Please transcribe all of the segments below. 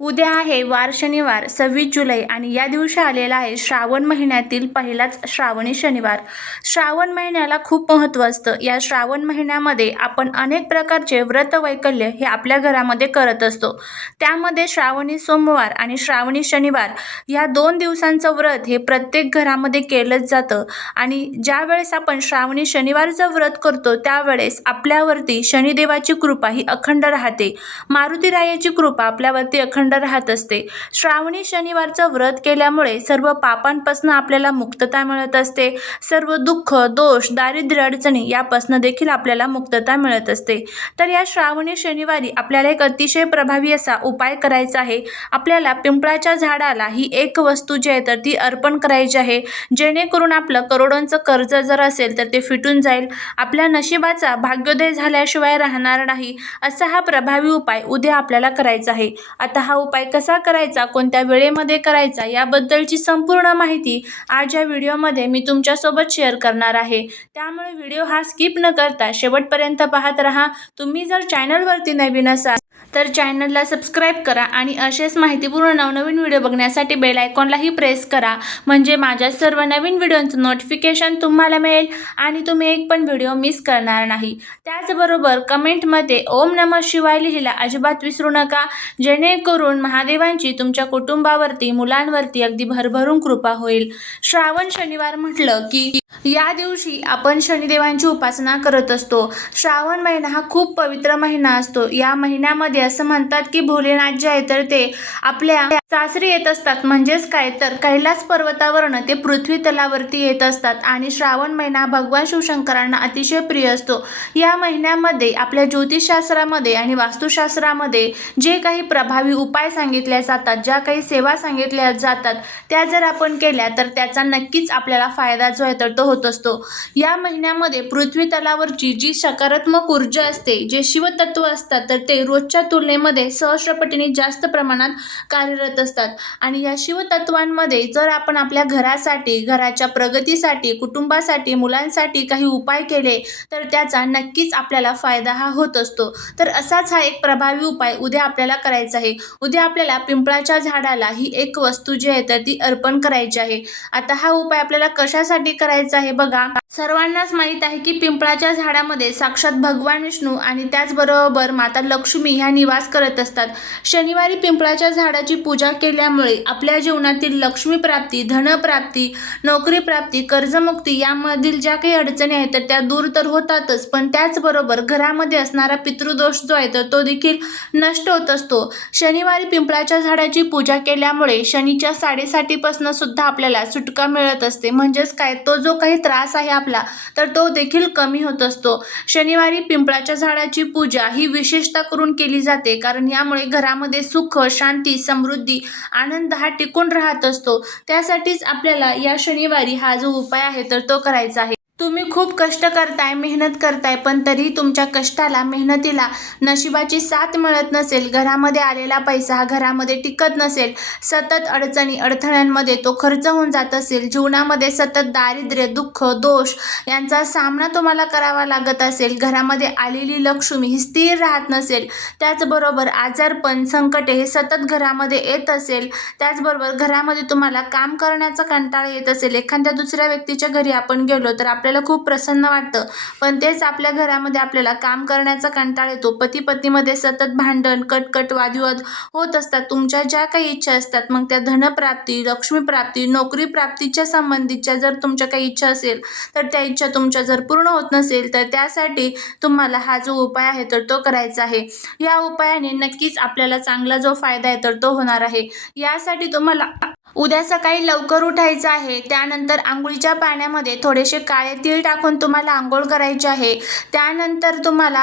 उद्या आहे वार शनिवार सव्वीस जुलै आणि या दिवशी आलेला आहे श्रावण महिन्यातील पहिलाच श्रावणी शनिवार. श्रावण महिन्याला खूप महत्त्व असतं. या श्रावण महिन्यामध्ये आपण अनेक प्रकारचे व्रत वैकल्य हे आपल्या घरामध्ये करत असतो. त्यामध्ये श्रावणी सोमवार आणि श्रावणी शनिवार या दोन दिवसांचं व्रत हे प्रत्येक घरामध्ये केलंच जातं. आणि ज्या वेळेस आपण श्रावणी शनिवारचं व्रत करतो त्यावेळेस आपल्यावरती शनिदेवाची कृपा ही अखंड राहते. मारुतीरायाची कृपा आपल्यावरती अखंड राहत असते. श्रावणी शनिवारचं व्रत केल्यामुळे सर्व पापांपासून आपल्याला मुक्तता मिळत असते. सर्व दुःख दोष दारिद्र्य अडचणी यापासून देखील आपल्याला मुक्तता मिळत असते. तर या श्रावणी शनिवारी आपल्याला एक अतिशय प्रभावी असा उपाय करायचा आहे. आपल्याला पिंपळाच्या झाडाला ही एक वस्तू जी आहे तर ती अर्पण करायची आहे. जेणेकरून आपलं करोडोंचं कर्ज जर असेल तर ते फिटून जाईल. आपल्या नशिबाचा भाग्योदय झाल्याशिवाय राहणार नाही. असा हा प्रभावी उपाय उद्या आपल्याला करायचा आहे. आता हा उपाय कसा करायचा कोणत्या वेळेमध्ये करायचा याबद्दलची संपूर्ण माहिती आज या व्हिडिओमध्ये मी तुमच्यासोबत शेअर करणार आहे. त्यामुळे व्हिडिओ हा स्किप न करता शेवटपर्यंत पाहत राहा. तुम्ही जर चॅनलवरती नवीन असाल तर चॅनलला सबस्क्राईब करा आणि असेच माहितीपूर्ण नवनवीन व्हिडिओ बघण्यासाठी बेल आयकॉनलाही प्रेस करा. म्हणजे माझ्या सर्व नवीन व्हिडिओंचं नोटिफिकेशन तुम्हाला मिळेल आणि तुम्ही एक पण व्हिडिओ मिस करणार नाही. त्याचबरोबर कमेंटमध्ये ओम नमः शिवाय लिहिला अजिबात विसरू नका. जेणेकरून महादेवांची तुमच्या कुटुंबावरती मुलांवरती अगदी भरभरून कृपा होईल. श्रावण शनिवार म्हटलं की या दिवशी आपण शनिदेवांची उपासना करत असतो. श्रावण महिना हा खूप पवित्र महिना असतो. या महिन्यामध्ये असं म्हणतात की भोलेनाथ जे आहे तर ते आपल्या सासरी येत असतात. म्हणजेच काय? तर कैलास पर्वतावरनं ते पृथ्वी तलावरती येत असतात आणि श्रावण महिना भगवान शिवशंकरांना अतिशय प्रिय असतो. या महिन्यामध्ये आपल्या ज्योतिषशास्त्रामध्ये आणि वास्तुशास्त्रामध्ये जे काही प्रभावी उपाय सांगितले जातात ज्या काही सेवा सांगितल्या जातात त्या जर आपण केल्या तर त्याचा नक्कीच आपल्याला फायदा जो आहे तर तो होत असतो. या महिन्यामध्ये पृथ्वी तलावरची जी सकारात्मक ऊर्जा असते जे शिवतत्व असतात तर ते रोजच्या तुलनेमध्ये सहस्रपटीने जास्त प्रमाणात कार्यरत असतात. आणि या शिवतत्वांमध्ये जर आपण आपल्या घरासाठी घराच्या प्रगतीसाठी कुटुंबासाठी मुलांसाठी काही उपाय केले तर त्याचा नक्कीच आपल्याला फायदा हा होत असतो. तर असाच हा एक प्रभावी उपाय उद्या आपल्याला करायचा आहे. उद्या आपल्याला पिंपळाच्या झाडाला ही एक वस्तू जी आहे तर ती अर्पण करायची आहे. आता हा उपाय आपल्याला कशासाठी करायचा आहे बघा. सर्वांनाच माहीत आहे की पिंपळाच्या झाडामध्ये साक्षात भगवान विष्णू आणि त्याचबरोबर माता लक्ष्मी ह्या निवास करत असतात. शनिवारी पिंपळाच्या झाडाची पूजा केल्यामुळे आपल्या जीवनातील लक्ष्मी प्राप्ती धनप्राप्ती नोकरी प्राप्ती कर्जमुक्ती यामधील ज्या काही अडचणी आहेत तर त्या दूर तर होतातच. पण त्याचबरोबर घरामध्ये असणारा पितृदोष जो आहे तर तो देखील नष्ट होत असतो. शनिवारी पिंपळाच्या झाडाची पूजा केल्यामुळे शनीच्या साडेसातीपासून सुद्धा आपल्याला सुटका मिळत असते. म्हणजेच काय? तो जो काही त्रास आहे आपला तर तो देखील कमी होत असतो. शनिवारी पिंपळाच्या झाडाची पूजा ही विशेषता करून केली जाते कारण यामुळे घरामध्ये सुख शांती समृद्धी आनंद हा टिकून राहत असतो. त्यासाठीच आपल्याला या शनिवारी हा जो उपाय आहे तर तो करायचा आहे. तुम्ही खूप कष्ट करताय मेहनत करताय पण तरी तुमच्या कष्टाला मेहनतीला नशिबाची साथ मिळत नसेल. घरामध्ये आलेला पैसा हा घरामध्ये टिकत नसेल. सतत अडचणी अडथळ्यांमध्ये तो खर्च होऊन जात असेल. जीवनामध्ये सतत दारिद्र्य दुःख दोष यांचा सामना तुम्हाला करावा लागत असेल. घरामध्ये आलेली लक्ष्मी ही स्थिर राहत नसेल. त्याचबरोबर आजारपण संकटे हे सतत घरामध्ये येत असेल. त्याचबरोबर घरामध्ये तुम्हाला काम करण्याचा कंटाळा येत असेल. एखाद्या दुसऱ्या व्यक्तीच्या घरी आपण गेलो तर आपल्याला खूप प्रसन्न वाटतं. पण तेच आपल्या घरामध्ये आपल्याला काम करण्याचा कंटाळा येतो. पती पत्नीमध्ये सतत भांडण कटकट वादविवाद होत असतात. तुमच्या ज्या काही इच्छा असतात मग त्या धनप्राप्ती लक्ष्मीप्राप्ती नोकरी प्राप्तीच्या संबंधीच्या जर तुमच्या काही इच्छा असेल तर त्या इच्छा तुमच्या जर पूर्ण होत नसेल तर त्यासाठी तुम्हाला हा जो उपाय आहे तर तो करायचा आहे. या उपायाने नक्कीच आपल्याला चांगला जो फायदा आहे तर तो होणार आहे. यासाठी तुम्हाला उद्या सकाळी लवकर उठायचं आहे. त्यानंतर आंघोळीच्या पाण्यामध्ये थोडेसे काळे तीळ टाकून तुम्हाला आंघोळ करायची आहे. त्यानंतर तुम्हाला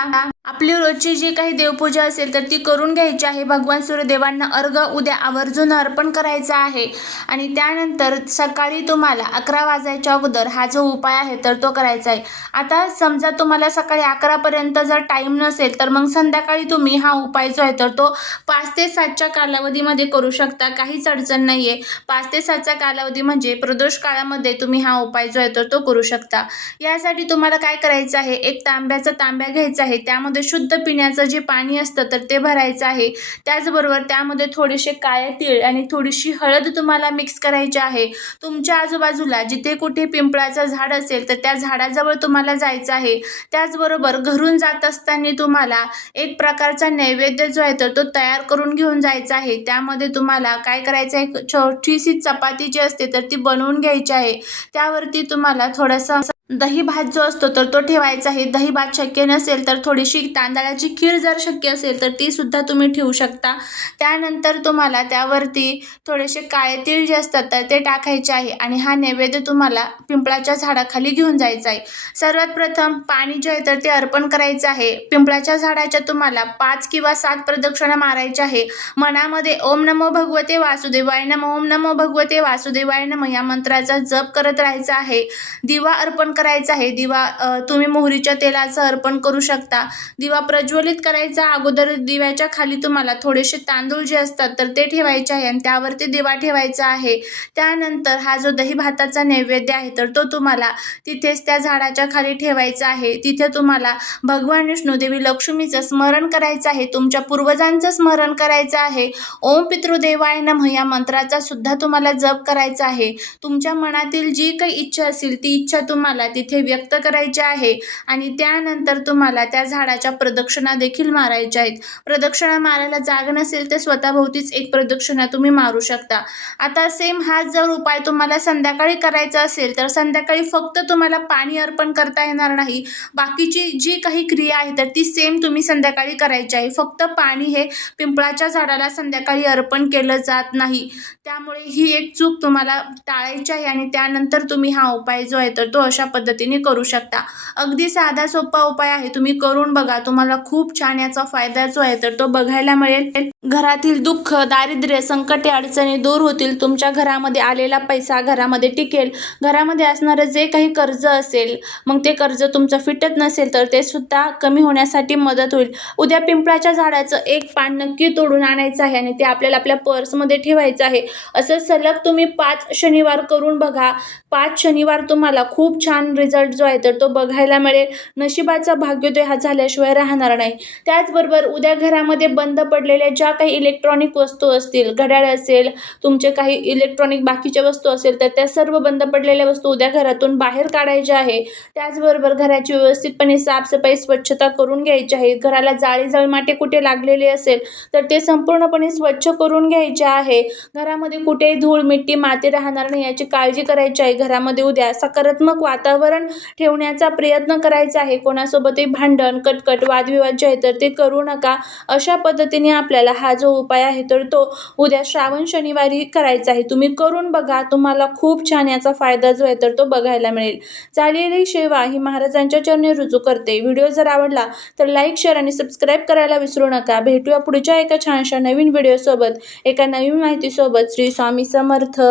आपली रोजची जी काही देवपूजा असेल तर ती करून घ्यायची आहे. भगवान सूर्यदेवांना अर्घ उद्या आवर्जून अर्पण करायचा आहे. आणि त्यानंतर सकाळी तुम्हाला अकरा वाजायच्या अगोदर हा जो उपाय आहे तर तो करायचा आहे. आता समजा तुम्हाला सकाळी अकरापर्यंत जर टाईम नसेल तर मग संध्याकाळी तुम्ही हा उपाय जो आहे तर तो पाच ते सातच्या कालावधीमध्ये करू शकता. काहीच अडचण नाही आहे पाच ते सातचा कालावधी म्हणजे प्रदोष काळामध्ये तुम्ही हा उपाय जो आहे तर तो करू शकता. यासाठी तुम्हाला काय करायचं आहे? एक तांब्याचा तांब्या घ्यायचा आहे. त्यामध्ये शुद्ध पिण्याचं जे पाणी असतं तर ते भरायचं आहे. त्याचबरोबर त्यामध्ये थोडेसे काळे तीळ आणि थोडीशी हळद तुम्हाला मिक्स करायची आहे. तुमच्या आजूबाजूला जिथे कुठे पिंपळाचं झाड असेल तर त्या झाडाजवळ तुम्हाला जायचं आहे. त्याचबरोबर घरून जात असताना तुम्हाला एक प्रकारचा नैवेद्य जो आहे तर तो तयार करून घेऊन जायचा आहे. त्यामध्ये तुम्हाला काय करायचं आहे? छोटीशी चपाती जी असते तर ती बनवून घ्यायची आहे. त्यावरती तुम्हाला थोडासा दही भात जो असतो तर तो ठेवायचा आहे. दही भात शक्य नसेल तर थोडीशी तांदळाची खीर जर शक्य असेल तर ती सुद्धा तुम्ही ठेवू शकता. त्यानंतर तुम्हाला त्यावरती थोडेसे काळे तीळ जे असतात तर ते टाकायचे आहे आणि हा नैवेद्य तुम्हाला पिंपळाच्या झाडाखाली घेऊन जायचा आहे. सर्वात प्रथम पाणी जे आहे तर ते अर्पण करायचं आहे. पिंपळाच्या झाडाच्या तुम्हाला पाच किंवा सात प्रदक्षिणा मारायच्या आहे. मनामध्ये ओम नमो भगवते वासुदेवाय नम ओम नमो भगवते वासुदेवाय नम या मंत्राचा जप करत राहायचा आहे. दिवा अर्पण करायचा आहे. दिवा तुम्ही मोहरीच्या तेलाचं अर्पण करू शकता. दिवा प्रज्वलित करायचा अगोदर दिव्याच्या खाली तुम्हाला थोडेसे तांदूळ जे असतात तर ते ठेवायचे आहे आणि त्यावरती दिवा ठेवायचा आहे. त्यानंतर हा जो दही भाताचा नैवेद्य आहे तर तो तुम्हाला तिथेच त्या झाडाच्या खाली ठेवायचा आहे. तिथे तुम्हाला भगवान विष्णू देवी लक्ष्मीचं स्मरण करायचं आहे. तुमच्या पूर्वजांचं स्मरण करायचं आहे. ओम पितृदेवाय नम या मंत्राचा सुद्धा तुम्हाला जप करायचा आहे. तुमच्या मनातील जी काही इच्छा असेल ती इच्छा तुम्हाला तिथे व्यक्त करायचे आहे. आणि त्यानंतर तुम्हाला त्या झाडाच्या प्रदक्षिणा देखील मारायच्या आहेत. प्रदक्षिणा मारायला जागा नसेल तर स्वतःभोवतीच एक प्रदक्षिणा तुम्ही मारू शकता. आता सेम हाच जर उपाय तुम्हाला संध्याकाळी करायचा असेल तर संध्याकाळी फक्त तुम्हाला पाणी अर्पण करता येणार नाही. बाकीची जी काही क्रिया आहे तर ती सेम तुम्ही संध्याकाळी करायची आहे. फक्त पाणी हे पिंपळाच्या झाडाला संध्याकाळी अर्पण केलं जात नाही. त्यामुळे ही एक चूक तुम्हाला टाळायची आहे आणि त्यानंतर तुम्ही हा उपाय जो आहे तर तो अशा पद्धतीने करू शकता. अगदी साधा सोपा उपाय आहे. तुम्ही करून बघा. तुम्हाला खूप छान याचा फायदा जो आहे तर तो बघायला मिळेल. घरातील दुःख दारिद्र्य संकटे अडचणी दूर होतील. तुमच्या घरामध्ये आलेला पैसा घरामध्ये टिकेल. घरामध्ये असणारं जे काही कर्ज असेल मग ते कर्ज तुमचं फिटत नसेल तर ते सुद्धा कमी होण्यासाठी मदत होईल. उद्या पिंपळाच्या झाडाचं एक पान नक्की तोडून आणायचं आहे आणि ते आपल्याला आपल्या पर्समध्ये ठेवायचं आहे. असं सलग तुम्ही पाच शनिवार करून बघा. पाच शनिवार तुम्हाला खूप छान रिझल्ट जो आहे तर तो बघायला मिळेल. नशिबाचा भाग्योदय हा झाल्याशिवाय राहणार नाही. त्याचबरोबर उद्या घरामध्ये बंद पडलेल्या ज्या काही इलेक्ट्रॉनिक वस्तू असतील घड्याळ असेल तुमचे काही इलेक्ट्रॉनिक बाकीच्या वस्तू असेल तर त्या सर्व बंद पडलेल्या वस्तू उद्या घरातून बाहेर काढायच्या आहे. त्याचबरोबर घराची व्यवस्थितपणे साफसफाई स्वच्छता करून घ्यायची आहे. घराला जाळी जळमाटे कुठे लागलेले असेल तर ते संपूर्णपणे स्वच्छ करून घ्यायचे आहे. घरामध्ये कुठेही धूळ मिट्टी माती राहणार नाही याची काळजी करायची आहे. घरामध्ये उद्या सकारात्मक वातावरण वातावरण ठेवण्याचा प्रयत्न करायचा आहे. कोणासोबतही भांडण कटकट वादविवाद जे आहे तर ते करू नका. अशा पद्धतीने आपल्याला हा जो उपाय आहे तर तो उद्या श्रावण शनिवारी करायचा आहे. तुम्ही करून बघा तुम्हाला खूप छान याचा फायदा जो आहे तर तो बघायला मिळेल. चाललेली सेवा ही महाराजांच्या चरणी रुजू करते. व्हिडिओ जर आवडला तर लाईक शेअर आणि सबस्क्राईब करायला विसरू नका. भेटूया पुढच्या एका छानशा नवीन व्हिडिओसोबत. एका नवीन माहितीसोबत. श्री स्वामी समर्थ.